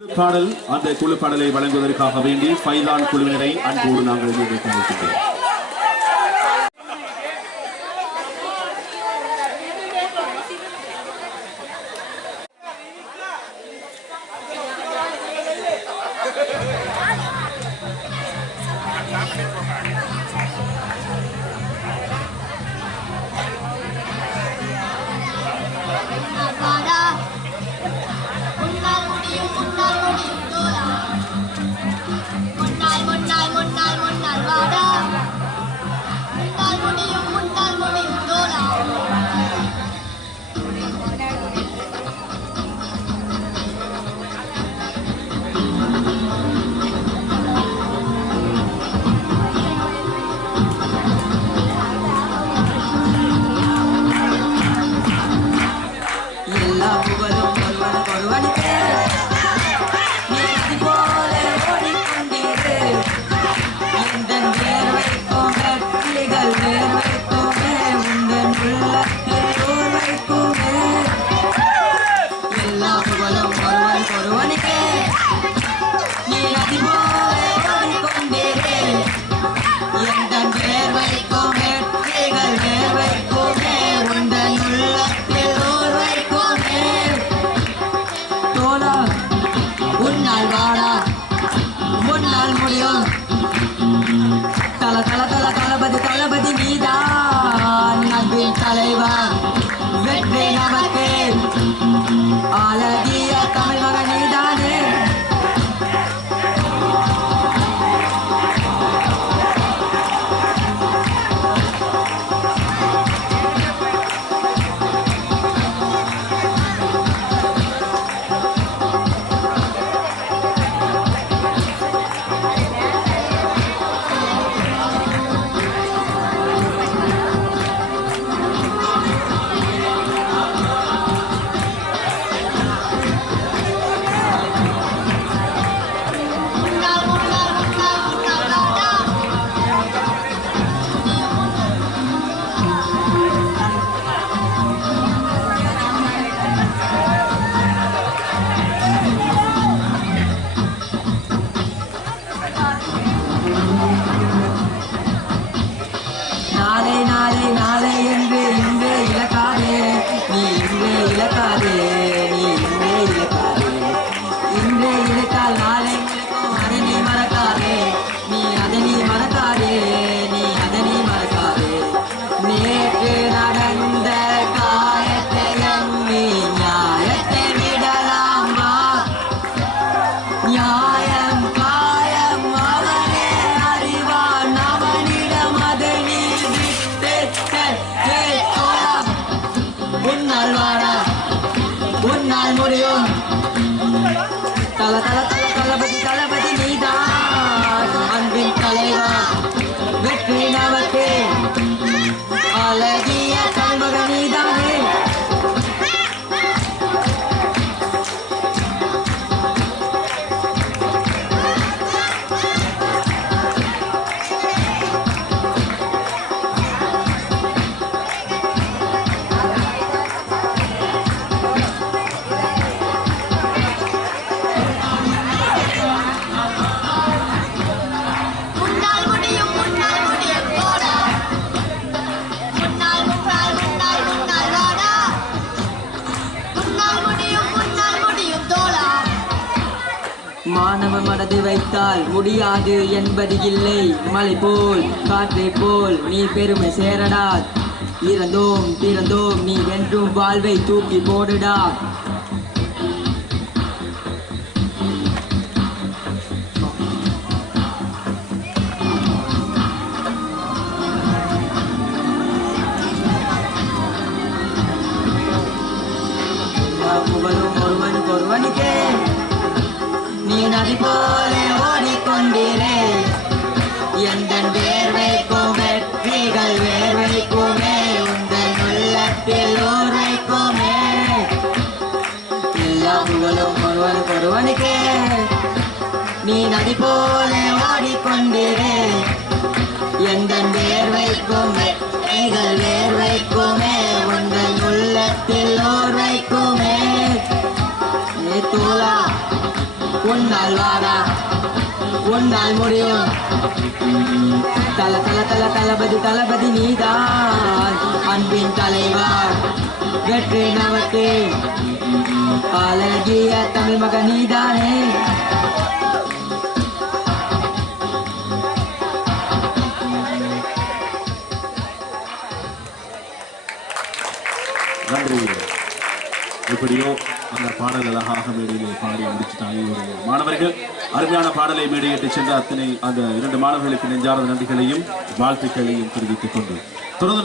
பாடல் அந்த குழு பாடலை வழங்குவதற்காக வேண்டி ஃபைதான் குழுவினரை அன்போடு நாங்கள் நினைக்கின்றோம். தளபதி நீதான் நம்பின் தலைவர் வெற்றி நமக்கு அழகிய தமிழ் மகன் நீதானே. நாளை என்று இன்றே இழக்காதே நீ இன்றே இழக்காதே இன்றே இழக்கால் நாளை இழக்கும் அதை நீ மறக்காதே நீ மறக்காதே நேற்று நடந்த காயத்தை எண்ணி நியாயத்தை விடலாமா நியாயம் காயம் அவனே அறிவான் அவனிடம் அதை நீ உன்னால் வாடா உன்னால் முடியும் தளபதி நீதான் அன்பின் தலைவர் வெற்றி நமக்கு அழகிய தமிழ் நீதானே. மாணவ மனதை வைத்தால் முடியாது என்பது இல்லை. மலை போல் காற்றை போல் நீ பெருமை சேரடா. இறந்தோம் நீ என்றும் வாழ்வை தூக்கி போடுடா. ஒருவனுக்கே நீ நதி போல ஓடிக்கொண்டிரே எந்த வேர்வைக்கும் வெற்றிகள் வேர்வைக்குமே உங்கள் உள்ளத்தில் ஓர்வைக்குமே எல்லா புகழும் ஒருவனுக்கே நீ நதி போல ஓடிக்கொண்டிரே எந்த வேர்வைக்கும் வெற்றிகள் வேர்வைக்குமே உங்கள் உள்ளத்தில் ஓர்வைக்குமே. தோலா உன்னால் வாடா உன்னால் முடியும் தளபதி நீதான் அன்பின் தலைவர் வெற்றி நமக்கு அழகிய தமிழ் மகன் நீதானே நன்றி. எப்படியோ அந்த பாடல் அழகாக மேடையிலே பாடி முடிச்சுட்டாங்க மாணவர்கள். அருமையான பாடலை மேடையிட்டு சென்ற அத்தனை அந்த 2 மாணவர்களுக்கு நெஞ்சார்ந்த நன்றிகளையும் வாழ்த்துக்களையும் தெரிவித்துக் கொண்டு தொடர்ந்து